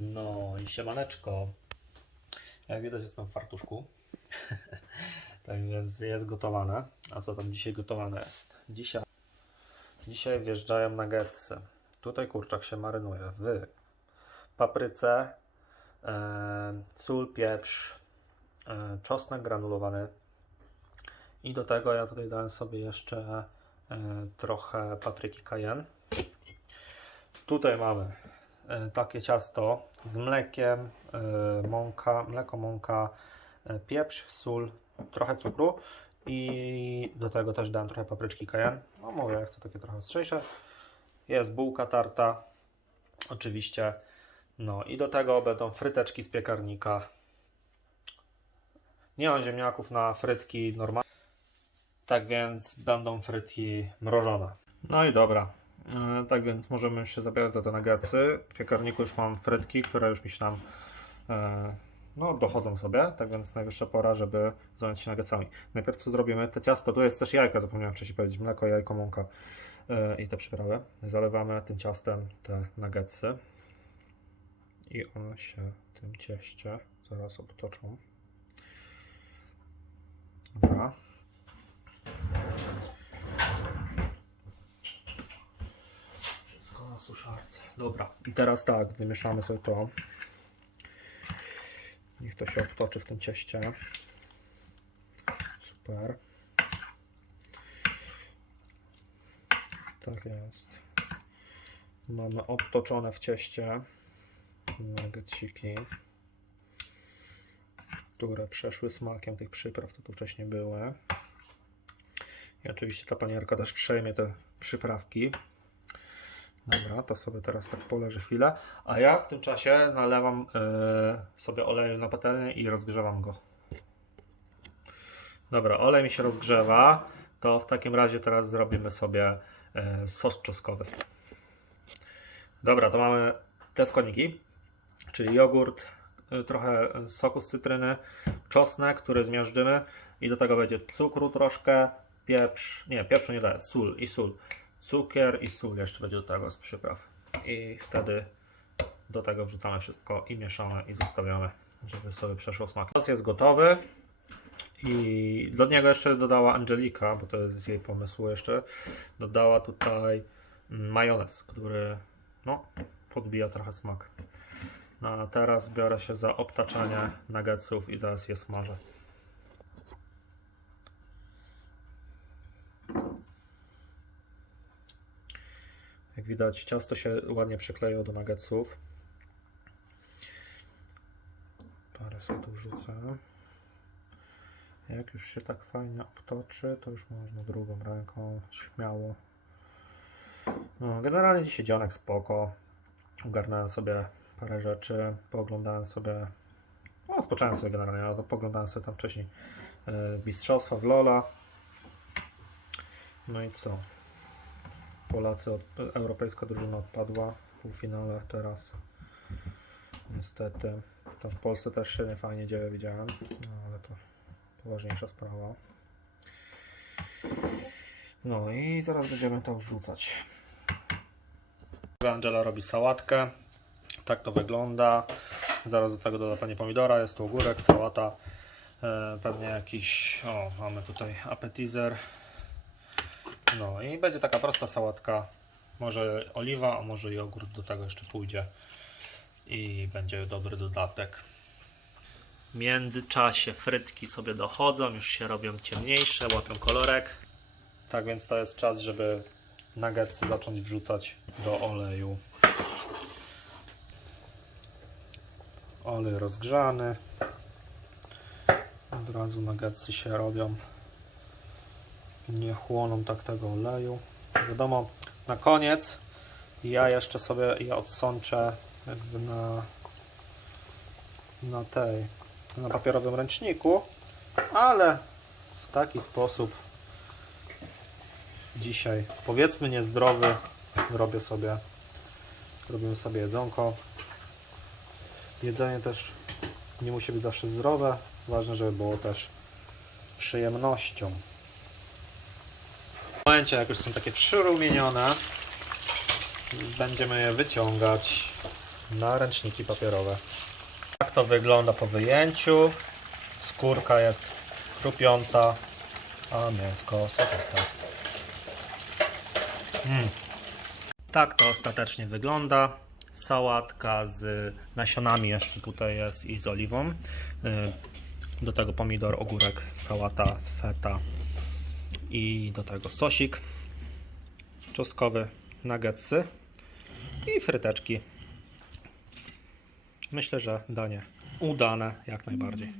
No i siemaneczko. Jak widać jestem w fartuszku. tak więc jest gotowane. A co tam dzisiaj gotowane jest? Dzisiaj, dzisiaj wjeżdżają nuggetsy. Tutaj kurczak się marynuje w papryce, e, sól, pieprz, e, czosnek granulowany. I do tego ja tutaj dałem sobie jeszcze e, trochę papryki cayenne. Tutaj mamy takie ciasto z mlekiem, e, mąka, mleko, mąka, e, pieprz, sól, trochę cukru i do tego też dałem trochę papryczki cayenne. No mówię, ja chcę takie trochę ostrzejsze. Jest bułka tarta, oczywiście. No i do tego będą fryteczki z piekarnika. Nie mam ziemniaków na frytki normalne. Tak więc będą frytki mrożone. No i dobra. E, Tak więc możemy się zabierać za te nuggetsy. W piekarniku już mam frytki, które już mi się tam e, no, dochodzą sobie. Tak więc najwyższa pora, żeby zająć się nuggetsami. Najpierw co zrobimy? Te ciasto, tu jest też jajka, zapomniałem wcześniej powiedzieć. Mleko, jajko, mąka e, i te przyprawy. Zalewamy tym ciastem te nuggetsy. I one się w tym cieście zaraz obtoczą. Dobra. Wszystko na suszarce. Dobra. I teraz tak, wymieszamy sobie to. Niech to się obtoczy w tym cieście. Super. Tak jest. Mamy obtoczone w cieście nuggetsiki, które przeszły smakiem tych przypraw, co tu wcześniej były. I oczywiście ta panierka też przejmie te przyprawki. Dobra, to sobie teraz tak poleży chwilę. A ja w tym czasie nalewam e, sobie oleju na patelnię i rozgrzewam go. Dobra, olej mi się rozgrzewa. To w takim razie teraz zrobimy sobie e, sos czosnkowy. Dobra, to mamy te składniki, czyli jogurt, e, trochę soku z cytryny, czosnek, który zmiażdżymy i do tego będzie cukru troszkę, pieprz, nie, pieprzu nie daję, sól i sól, cukier i sól jeszcze będzie do tego z przypraw. I wtedy do tego wrzucamy wszystko i mieszamy i zostawiamy, żeby sobie przeszło smak. Sos jest gotowy i do niego jeszcze dodała Angelika, bo to jest jej pomysłu jeszcze, dodała tutaj majonez, który no, podbija trochę smak. No a teraz biorę się za obtaczanie nuggetsów i zaraz je smażę. Jak widać, ciasto się ładnie przykleiło do nuggetsów. Parę sobie tu wrzucę. Jak już się tak fajnie obtoczy, to już można drugą ręką śmiało. No, generalnie dzisiaj dzionek spoko. Ogarnąłem sobie parę rzeczy, pooglądałem sobie, no odpocząłem sobie generalnie, ale to poglądałem sobie tam wcześniej e, mistrzostwa w Lola. No i co? Polacy, od, europejska drużyna odpadła w półfinale teraz. Niestety. To w Polsce też się nie fajnie dzieje, widziałem, no, ale to poważniejsza sprawa. No i zaraz będziemy to wrzucać. Angela robi sałatkę. Tak to wygląda. Zaraz do tego doda pani pomidora. Jest tu ogórek, sałata. E, pewnie jakiś. O, mamy tutaj appetizer. No i będzie taka prosta sałatka. Może oliwa, a może jogurt do tego jeszcze pójdzie. I będzie dobry dodatek. W międzyczasie frytki sobie dochodzą, już się robią ciemniejsze, łapią kolorek. Tak więc to jest czas, żeby nuggetsy zacząć wrzucać do oleju. Olej rozgrzany. Od razu nuggetsy się robią. Nie chłoną tak tego oleju. Wiadomo, na koniec ja jeszcze sobie je odsączę na, na tej, na papierowym ręczniku, ale w taki sposób dzisiaj powiedzmy niezdrowy robię sobie robimy sobie jedzonko jedzenie też nie musi być zawsze zdrowe ważne żeby było też przyjemnością momencie jak już są takie przyrumienione będziemy je wyciągać na ręczniki papierowe. Tak to wygląda po wyjęciu. Skórka jest chrupiąca, a mięsko soczyste. Mm. Tak to ostatecznie wygląda. Sałatka z nasionami jeszcze tutaj jest i z oliwą. Y, Do tego pomidor, ogórek, sałata, feta i do tego sosik czosnkowy, nuggetsy i fryteczki. Myślę, że danie udane jak najbardziej.